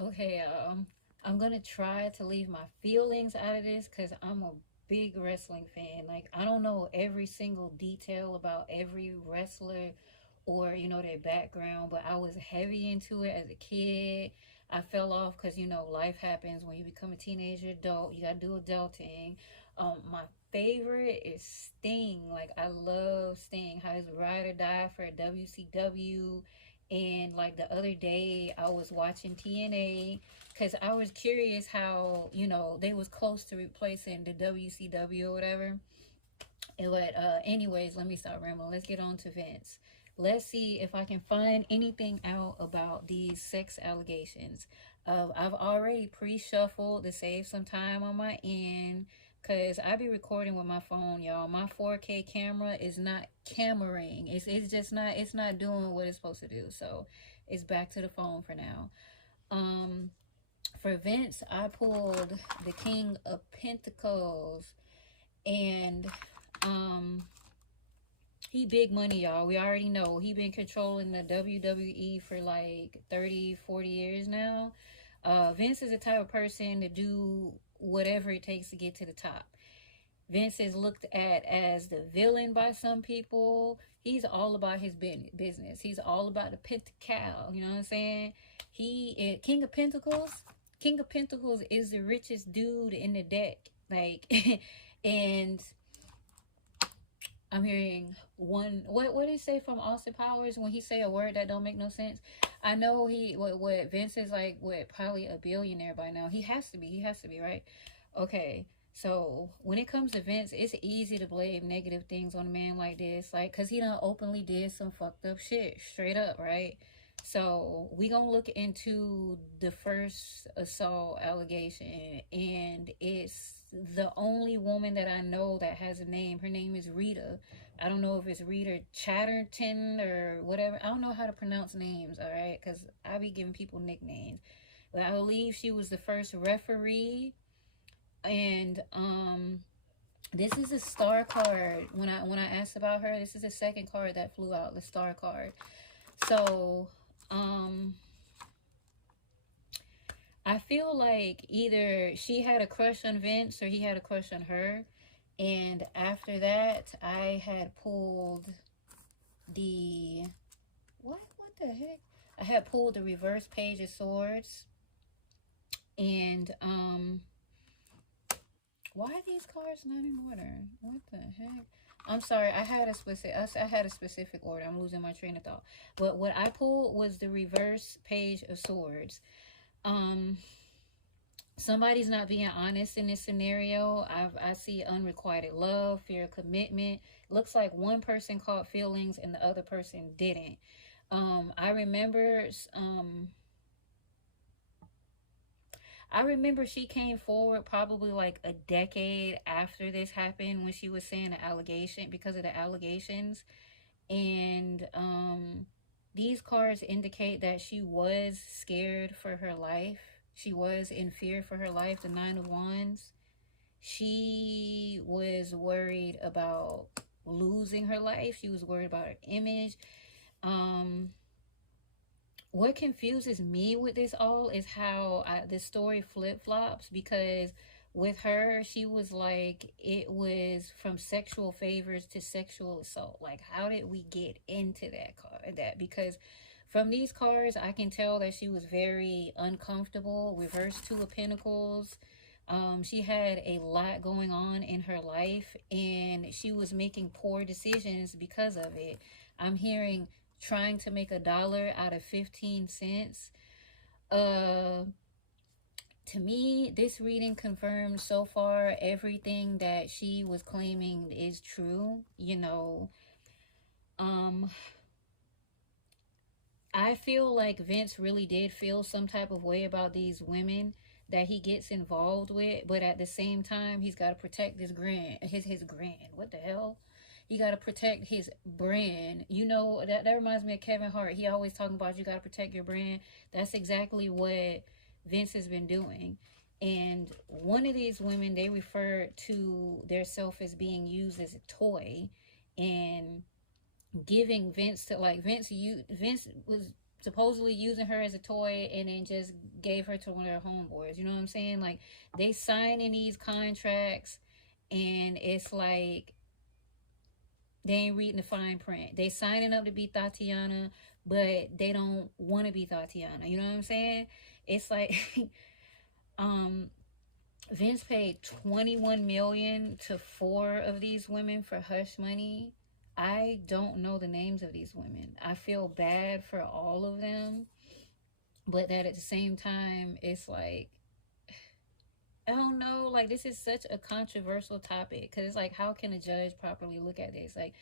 Okay, I'm gonna try to leave my feelings out of this because I'm a big wrestling fan. Like, I don't know every single detail about every wrestler or, their background, but I was heavy into it as a kid. I fell off because, life happens when you become a teenager, adult. You gotta do adulting. My favorite is Sting. Like, I love Sting. How he's ride or die for WCW. And like the other day, I was watching TNA because I was curious how they was close to replacing the WCW or whatever. But anyways, let me stop rambling. Let's get on to Vince. Let's see if I can find anything out about these sex allegations. I've already pre-shuffled to save some time on my end because I be recording with my phone, y'all. My 4K camera is not cameraing. It's just not. It's not doing what it's supposed to do. So it's back to the phone for now. Um, for Vince, I pulled the King of Pentacles, and um he big money, y'all. We already know he been controlling the WWE for like 30, 40 years now. Vince is the type of person to do whatever it takes to get to the top. Vince is looked at as the villain by some people. He's all about his business. He's all about the pentacle. You know what I'm saying? He is King of Pentacles. King of Pentacles is the richest dude in the deck. Like, and I'm hearing one. What did he say from Austin Powers when he say a word that don't make no sense? I know what Vince is like. What, probably a billionaire by now. He has to be. He has to be, right. Okay. So when it comes to Vince, it's easy to blame negative things on a man like this, like, cause he done openly did some fucked up shit, straight up, right? So we gonna look into the first assault allegation, and it's the only woman that I know that has a name. Her name is Rita. I don't know if it's Rita Chatterton or whatever. I don't know how to pronounce names, all right, because I be giving people nicknames. But I believe she was the first referee, and this is a star card. When I asked about her, this is the second card that flew out, the star card. So um I feel like either she had a crush on Vince or he had a crush on her. And after that, I had pulled the what the heck? I had pulled the reverse page of swords. And why are these cards not in order? What the heck? I'm sorry. I had a specific order. I'm losing my train of thought. But what I pulled was the reverse page of swords. Um, Somebody's not being honest in this scenario. I see unrequited love, fear of commitment. Looks like one person caught feelings and the other person didn't. I remember um I remember she came forward probably like a decade after this happened when she was saying the allegation because of the allegations. And these cards indicate that she was scared for her life. She was in fear for her life. The Nine of Wands. She was worried about losing her life. She was worried about her image. Um, what confuses me with this all is how the story flip flops, because with her, she was like, it was from sexual favors to sexual assault. Like, how did we get into that card? That because from these cards, I can tell that she was very uncomfortable. Reverse Two of Pentacles. She had a lot going on in her life, and she was making poor decisions because of it. I'm hearing trying to make $1 out of 15 cents. Uh, to me, this reading confirms so far everything that she was claiming is true. Um, I feel like Vince really did feel some type of way about these women that he gets involved with, but at the same time, he's got to protect his grand. What the hell? He got to protect his brand. That reminds me of Kevin Hart. He always talking about you got to protect your brand. That's exactly what Vince has been doing. And one of these women, they refer to their self as being used as a toy, and giving Vince to, like, Vince was supposedly using her as a toy and then just gave her to one of their homeboys. You know what I'm saying? Like, they sign in these contracts, and it's like they ain't reading the fine print. They signing up to be Tatiana, but they don't want to be Tatiana. You know what I'm saying? It's like um Vince paid 21 million to four of these women for hush money. I don't know the names of these women. I feel bad for all of them, but that at the same time, it's like, I don't know. Like, this is such a controversial topic, because it's like, how can a judge properly look at this? Like,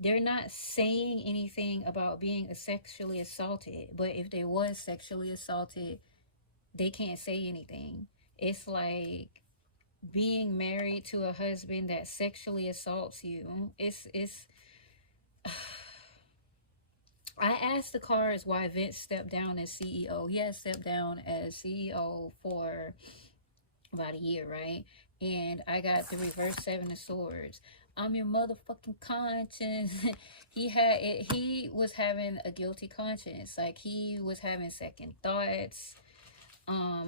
they're not saying anything about being sexually assaulted, but if they was sexually assaulted, they can't say anything. It's like being married to a husband that sexually assaults you. It's I asked the cards why Vince stepped down as CEO. He has stepped down as CEO for about a year, right? And I got the reverse seven of swords. I'm your motherfucking conscience. He was having a guilty conscience. Like, he was having second thoughts,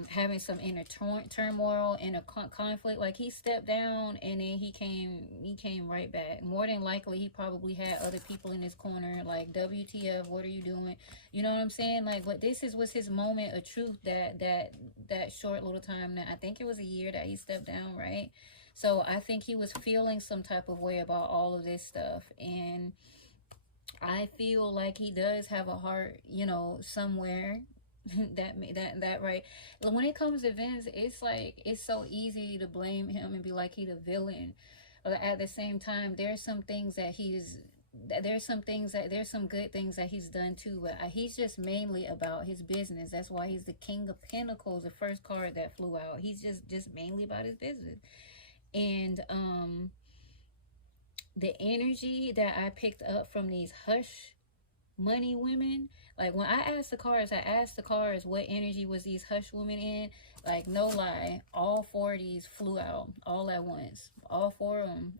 having some inner turmoil and a conflict. Like, he stepped down and then he came right back. More than likely, he probably had other people in his corner, like, WTF, what are you doing? You know what I'm saying? Like, but this was his moment of truth, that short little time, that I think it was a year that he stepped down, right? So I think he was feeling some type of way about all of this stuff, and I feel like he does have a heart, somewhere. that right. When it comes to Vince, it's like, it's so easy to blame him and be like he the villain. But at the same time, there's some good things that he's done too, but he's just mainly about his business. That's why he's the King of Pentacles, the first card that flew out. He's just mainly about his business. And the energy that I picked up from these hush money women, like, when I asked the cards what energy was these hush women in. Like, no lie, all four of these flew out all at once. All four of them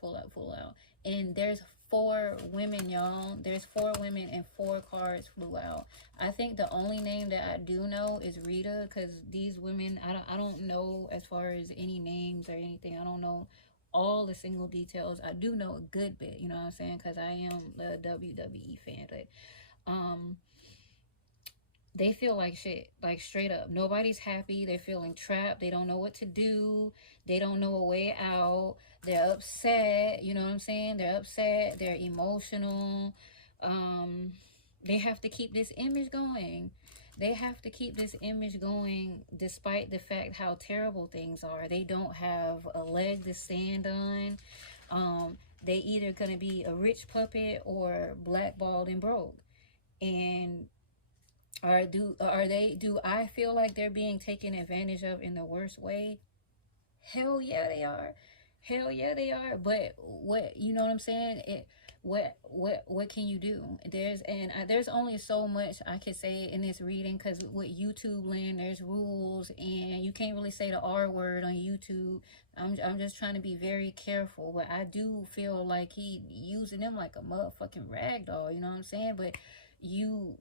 flew out. And there's four women, y'all. There's four women and four cards flew out. I think the only name that I do know is Rita, because these women, I don't know as far as any names or anything. I don't know all the single details. I do know a good bit, you know what I'm saying, because I am a WWE fan. But they feel like shit, like, straight up. Nobody's happy. They're feeling trapped. They don't know what to do. They don't know a way out. They're upset. You know what I'm saying? They're upset. They're emotional. They have to keep this image going. They have to keep this image going despite the fact how terrible things are. They don't have a leg to stand on. They either gonna be a rich puppet or blackballed and broke. And do I feel like they're being taken advantage of in the worst way? Hell yeah, they are. Hell yeah, they are. But what, you know what I'm saying? What can you do? There's only so much I could say in this reading, because with YouTube land, there's rules, and you can't really say the R word on YouTube. I'm just trying to be very careful, but I do feel like he using them like a motherfucking rag doll. You know what I'm saying? But you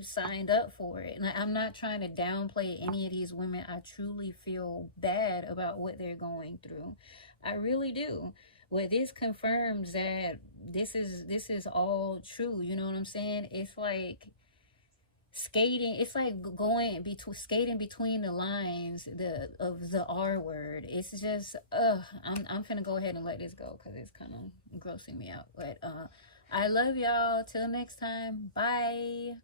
signed up for it. And I'm not trying to downplay any of these women. I truly feel bad about what they're going through. I really do. Well, this confirms that this is all true. You know what I'm saying? It's like skating. It's like skating between the lines of the R word. It's just I'm finna go ahead and let this go, because it's kind of grossing me out. But I love y'all. Till next time. Bye.